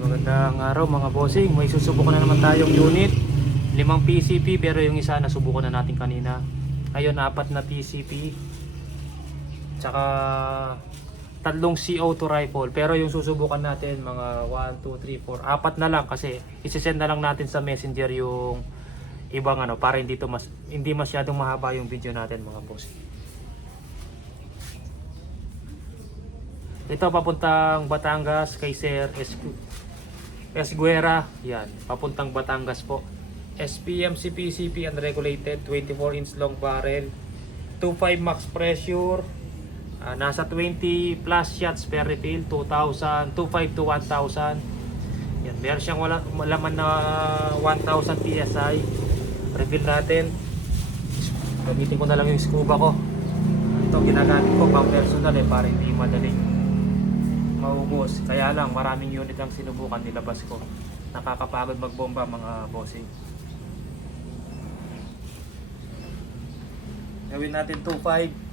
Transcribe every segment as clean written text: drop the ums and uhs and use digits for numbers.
Magandang araw mga bossing. May susubukan na naman tayong unit. 5 PCP pero yung isa nasubukan na natin kanina. Ngayon 4 na PCP. Tsaka 3 CO2 rifle. Pero yung susubukan natin mga 1, 2, 3, 4, 4 na lang kasi isisend na lang natin sa messenger yung ibang para hindi masyadong mahaba yung video natin mga bossing. Ito papuntang Batangas kay Sir Esguera, yan, papuntang Batangas po. SPMC PCP unregulated, 24-inch long barrel, 2.5 max pressure, nasa 20 plus shots per refill, 2,000, 2.5 to 1,000. Yan, meron siyang laman na 1,000 PSI. Refill natin. Gamitin ko na lang yung scuba ko. Ito ginagamit ko pang personal para hindi madaling maubos. Kaya lang maraming unit ang sinubukan nilabas ko. Nakakapagod magbomba mga bossing. Gawin natin 2.5.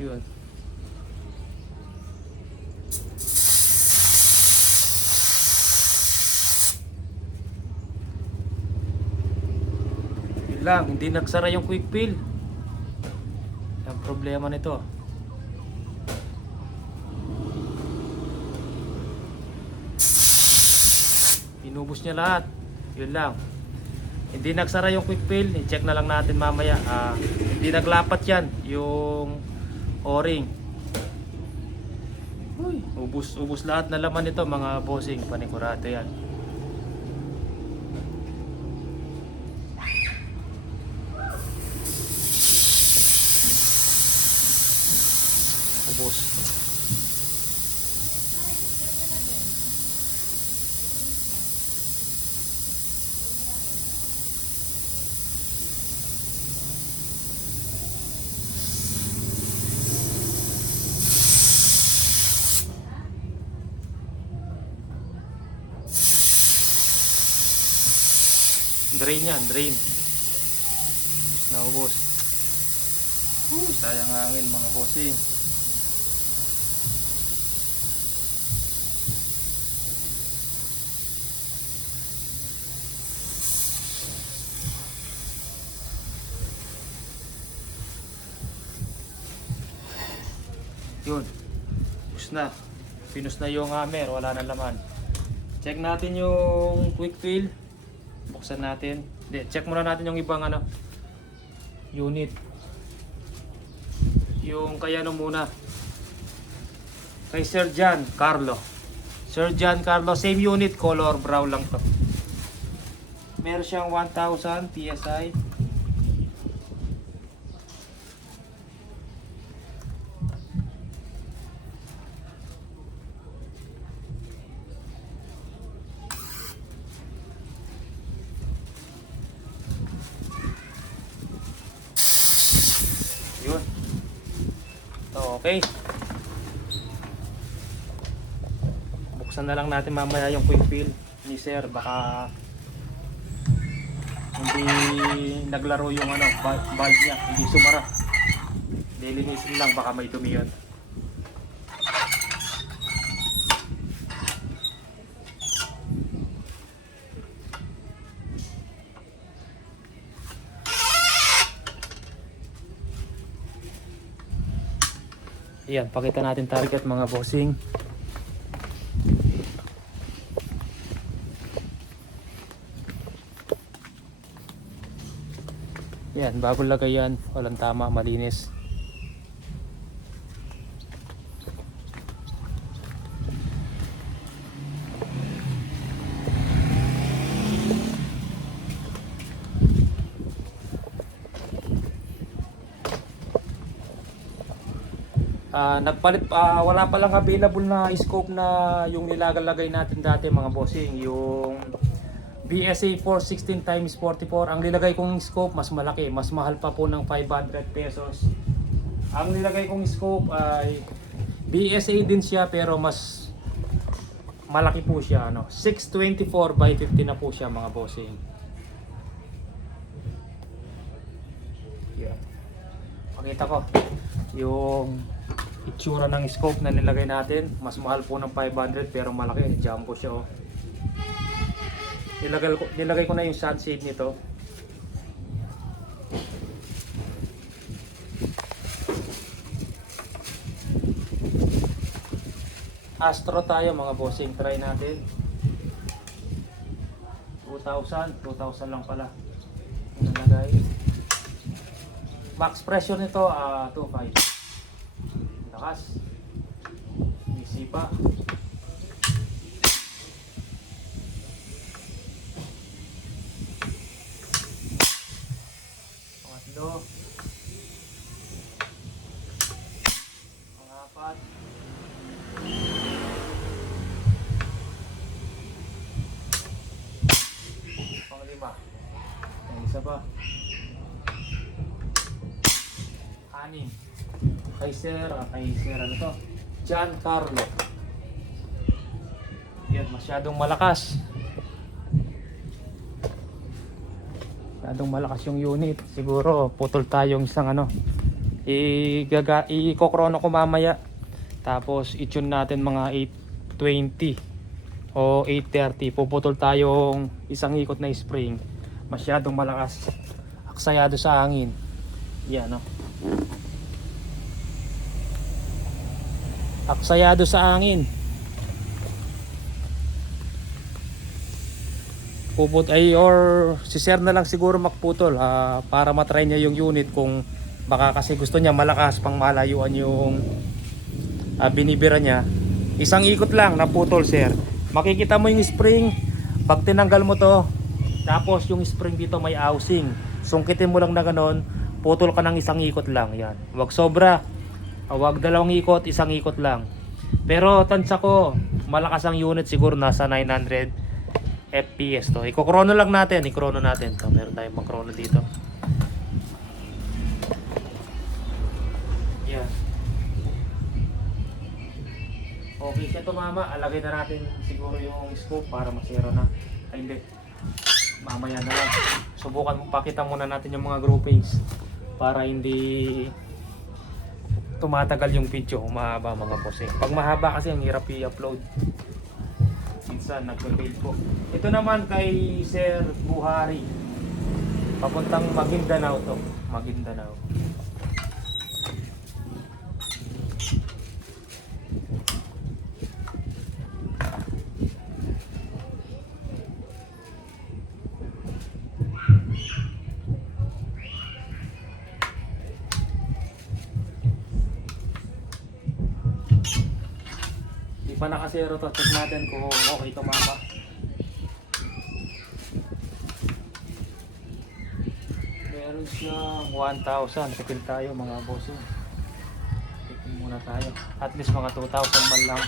Yun. Yun lang, hindi nagsara yung quick fill. Ang problema nito. Inubos niya lahat. Yun lang. Hindi nagsara yung quick fill. I-check na lang natin mamaya. Hindi naglapat yan yung O-ring. Ubus lahat na laman nito mga bossing. Panigurado yan. Ubus. Drain yan, drain. Naubos. Sayang hangin mga bossing. Yun. Ubus na. Pinus na yung hammer, wala na laman. Check natin yung quick fill. Buksan natin. Check muna natin yung ibang unit. Yung kayano muna. Kay Sir John Carlo. Sir John Carlo, same unit, color brown lang to. Meron siyang 1,000 PSI. Yun. Okay. Buksan na lang natin mamaya yung quick fill ni Sir. Baka hindi naglaro yung valve niya. Hindi sumara. Lilinisin lang, baka may dumi yun. Ayan, pakita natin target mga bossing. Ayan, bago lagay yan. Walang tama, malinis. Wala pa lang available na scope na yung nilagalagay natin dati mga bossing, yung BSA 416 x 44. Ang nilagay kong scope mas malaki, mas mahal pa po ng 500 pesos. Ang nilagay kong scope ay BSA din siya pero mas malaki po siya, 624 by 50 na po siya mga bossing. Yeah. Pakita ko yung itsura ng scope na nilagay natin. Mas mahal po ng 500 pero malaki, jumbo siya oh. Nilagay ko na yung sunshade nito. Astro tayo mga bossing, try natin. 2,000 lang pala nilagay. Max pressure nito 2.5. Lakas. Easy pa. Pangatlo. Pangapat. Panglima. Ang isa pa. Anim. Kay Sir ano to? Giancarlo. Yan, masyadong malakas. Masyadong malakas yung unit. Siguro putol tayong isang i-kokrono ko mamaya. Tapos i-tune natin mga 820 o 830. Puputol tayong isang ikot na spring. Masyadong malakas. Aksayado sa hangin. Yan aksayado sa hangin. Or si Sir na lang siguro makputol para matry niya yung unit kung baka kasi gusto niya malakas pang malayuan yung binibira niya. Isang ikot lang naputol Sir. Makikita mo yung spring pag tinanggal mo to, tapos yung spring dito may housing, sungkitin mo lang na ganon, putol ka ng isang ikot lang. Yan, wag sobra. Wag dalawang ikot, isang ikot lang. Pero tansya ko, malakas ang unit, siguro nasa 900 FPS to. I-chrono lang natin, i-chrono natin. So, meron tayong mag-chrono dito. Yan. Okay siya to mama, alagay na natin siguro yung scope para masira na. Ay hindi, mamaya na lang. Subukan, pakita muna natin yung mga groupings para hindi tumatagal yung video, mahaba mga boss. Pag mahaba kasi ang hirap i-upload. Minsan nagpe-fail po. Ito naman kay Sir Buhari. Papuntang Maguindanao to. Maguindanao. Pa nakasero to, check natin kung okay to mama. Meron siyang 1,000. Tipil tayo mga bossing. Tipil muna tayo. At least mga 2,000 man lang.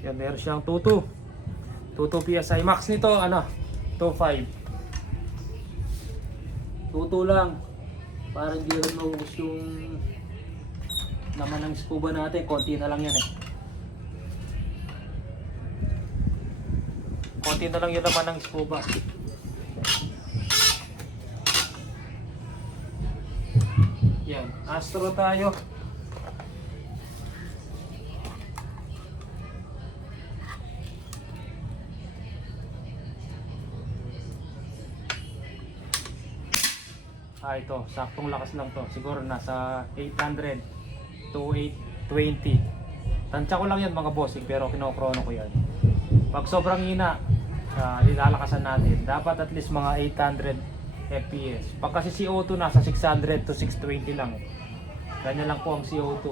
Yan, meron siyang 22 PSI. Max nito 2.5. 22 lang para hindi rin maubos yung naman ng scuba natin. Konti na lang yan konti na lang yung naman ng scuba. Yan, Astro tayo. Ito, saktong lakas lang to. Siguro nasa 800 to 820. Tansya ko lang yan mga bossing, pero kinokrono ko yan. Pag sobrang hina, nilalakasan natin. Dapat at least mga FPS. Pag kasi CO2 nasa 600 to 620 lang. Ganyan lang po ang CO2.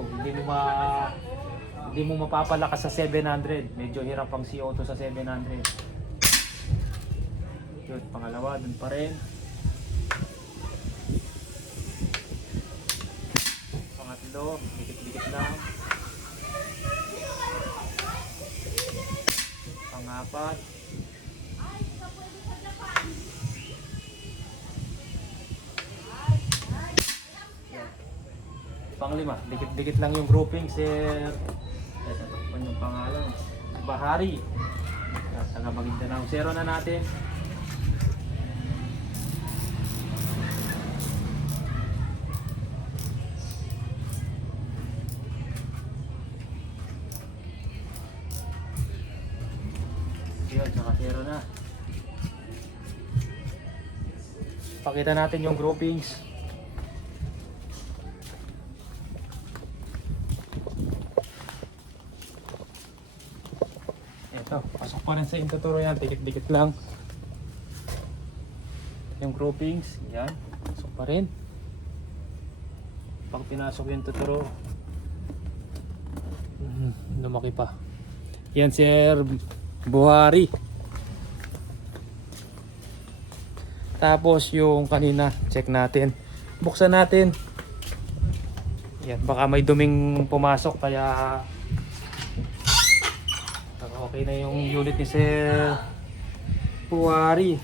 Hindi mo mapapalakas sa 700. Medyo hirap ang CO2 sa 700. Yun, pangalawa, dun pa rin. Pangatlo, dikit-dikit lang. Pangapat. Panglima, dikit-dikit lang yung grouping, sir. Ito pa yung pangalan. Bahari. Taga Maguindanao. Zero na natin. Yun, saka zero na. Pakita natin yung groupings. Ito, pasok pa rin sa intuturo yan, dikit-dikit lang. Yung groupings, yan, pasok pa rin. Pag pinasok yung tuturo, lumaki pa. Yan, Sir Buhari. Tapos yung kanina, check natin. Buksan natin. Yan, baka may duming pumasok kaya okay na yung unit ni Sir Buhari.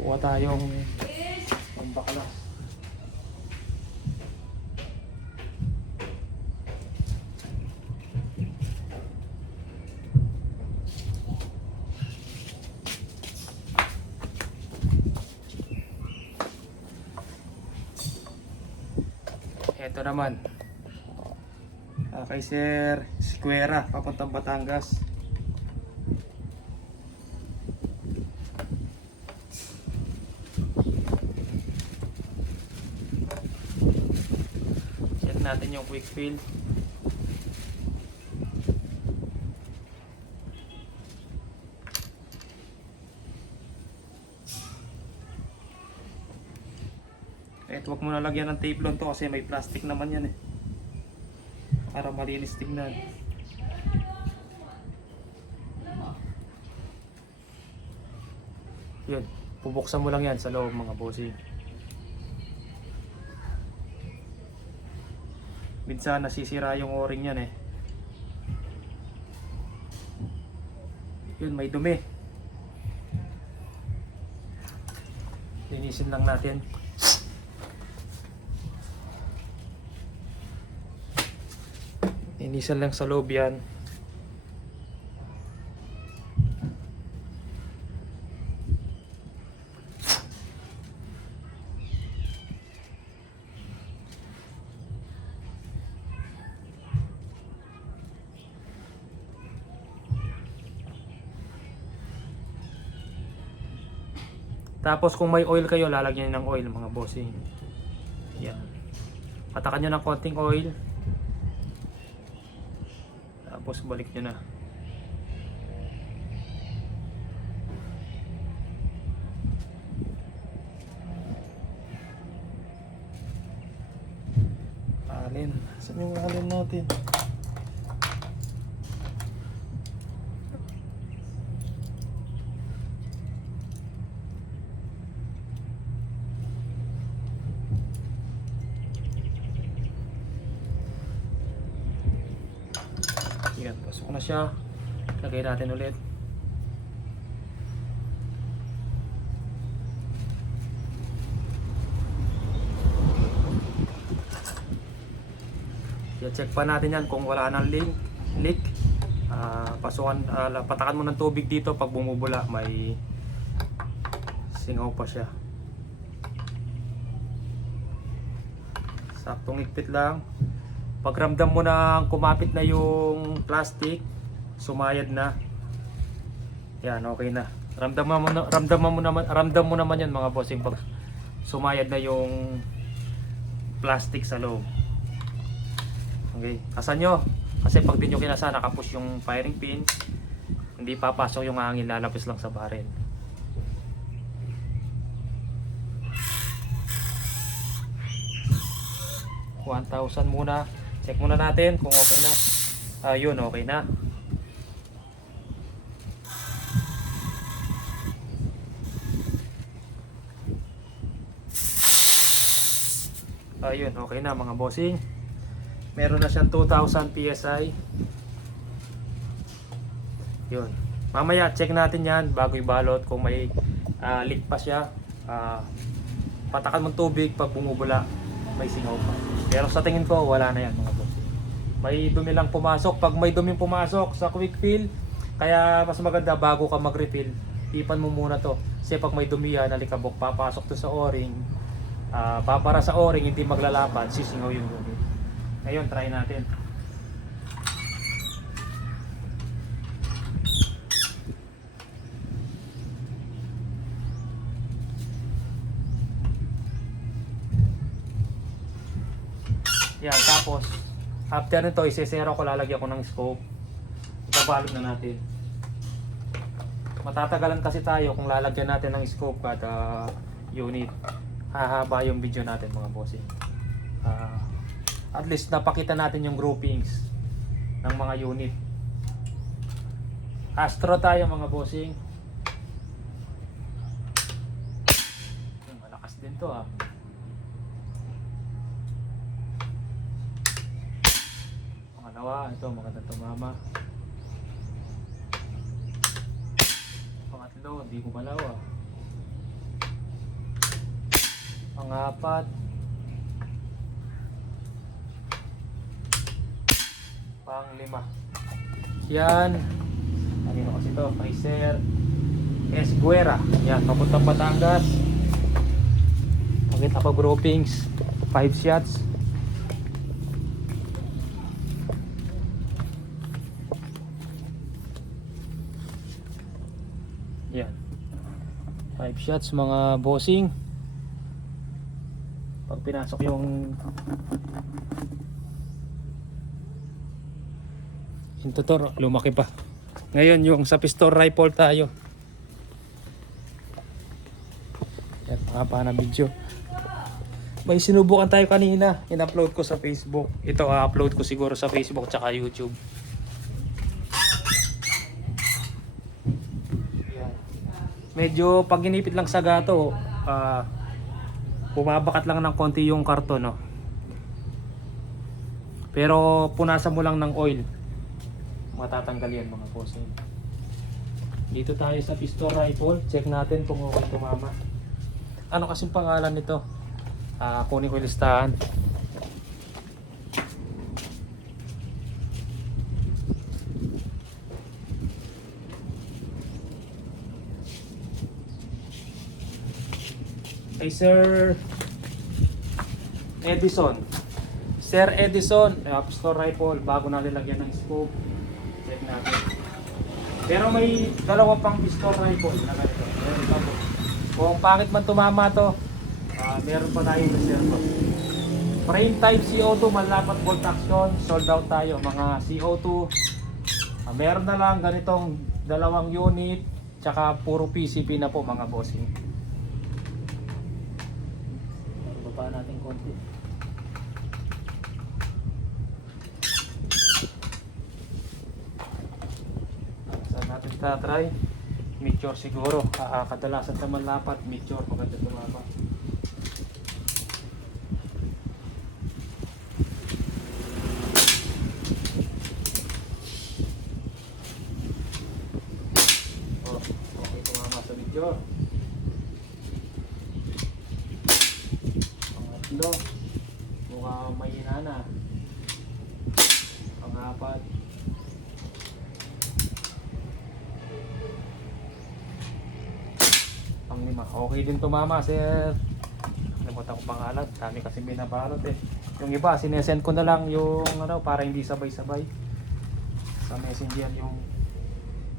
Kuha tayong pambaklas. Ito naman kay Sir Squera, papuntang Batangas. Check natin yung quick fill. Kahit huwag mo na lagyan ng teflon to kasi may plastic naman yan eh. Para malinis tingnan. Yun, pubuksan mo lang yan sa loob mga bossing. Minsan nasisira yung o-ring yan eh. Yun, may dumi. Linisin lang natin. Linisan lang sa loob yan. Tapos kung may oil kayo, lalagyan nyo ng oil mga bossing. Yan. Patakan nyo ng konting oil. Tapos balik nyo na. Alin. Saan yung alin natin? Yan, pasok na siya. Lagay natin ulit. I-check pa natin yan kung wala nang leak. Patakan mo ng tubig dito pag bumubula, may singaw pa siya. Saktong higpit lang. Pag ramdam mo na kumapit na yung plastic, sumayad na. Yan, okay na. Ramdam mo naman yan mga bossing pag sumayad na yung plastic sa loob. Okay, asan nyo? Kasi pag di nyo kinasa, nakapush yung firing pin, hindi papasok yung hangin, lalabas lang sa barrel. $1,000 muna. Check muna natin kung okay na. Ayun, okay na. Ayun, okay na mga bossing. Meron na siyang 2,000 PSI. Yun. Mamaya check natin yan bago ibalot kung may leak pa siya. Patakan mong tubig pag bumubula, may singaw pa. Pero sa tingin ko wala na yan mga bossing. May dumi lang pumasok. Pag may dumi pumasok sa quick fill, kaya mas maganda bago ka mag-refill, ipan mo muna to. Kasi pag may dumi yan, nalikabok, papasok to sa o-ring. Papara sa o-ring, hindi maglalapad, sisingaw yung unit. Ngayon, try natin. Yan, tapos after nito, isesero ko, lalagyan ko ng scope. Ibabalot na natin. Matatagalan kasi tayo kung lalagyan natin ng scope kada unit. Hahaba yung video natin mga bossing. At least napakita natin yung groupings ng mga unit. Astro tayo mga bossing. Malakas din to ah. Pangalawa, ito maganda tumama. Pangatlo, hindi ko malaw ah. Pangapat. Panglima. Yan. Ano kasi ito? Kaiser Esguera. Yan, papuntang Batangas. Pakita pa groupings. 5 shots. Yan. 5 shots mga bossing. Pag pinasok yung tutor, lumaki pa. Ngayon yung sa pistol rifle tayo. Yan, pakapa na video. May sinubukan tayo kanina, in-upload ko sa Facebook. Ito upload ko siguro sa Facebook tsaka YouTube. Yan. Medyo pag ginipit lang sa gato, bumabakat lang ng konti yung karton, no? Pero punasan mo lang ng oil, matatanggal yan mga bossing. Dito tayo sa pistol rifle, check natin kung okay tumama. Ano kasing pangalan nito? Kunin ko yung listahan. Hey Sir Edison. Sir Edison, pistol rifle, bago na nilagyan ng scope. Check natin. Pero may dalawa pang pistol rifle na ganito. Kung pangit man tumama to, meron pa tayong reserva. Frame type CO2, malapad bolt action, sold out tayo. Mga CO2, meron na lang ganitong dalawang unit, tsaka puro PCP na po mga bossing. Baba natin konti. Saan natin tatry? Meteor siguro. Kadalasan naman lapat, Meteor maganda tumama. Okay tumama sa Meteor. Pangatlo, mukhang mahina na. Pangapat. Panglima. Okay din tumama, sir. Nalimutan ko pangalan. Dami kasi binabalot eh. Yung iba, sinesend ko na lang yung ano, para hindi sabay-sabay. Sa messenger yung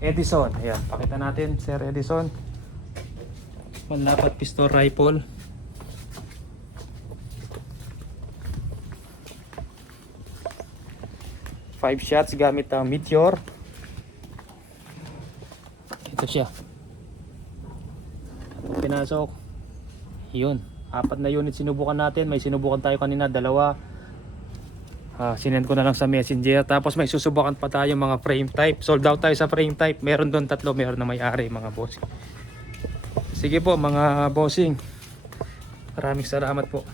Edison. Ayan, pakita natin, Sir Edison. Manlapat pistol rifle. 5 shots gamit ang Meteor. Ito siya. Pinasok. Yun. 4 na unit sinubukan natin. May sinubukan tayo kanina, 2. Sinend ko na lang sa messenger. Tapos may susubukan pa tayo mga frame type. Sold out tayo sa frame type. Meron doon 3. Meron na may-ari mga bossing. Sige po mga bossing. Maraming salamat po.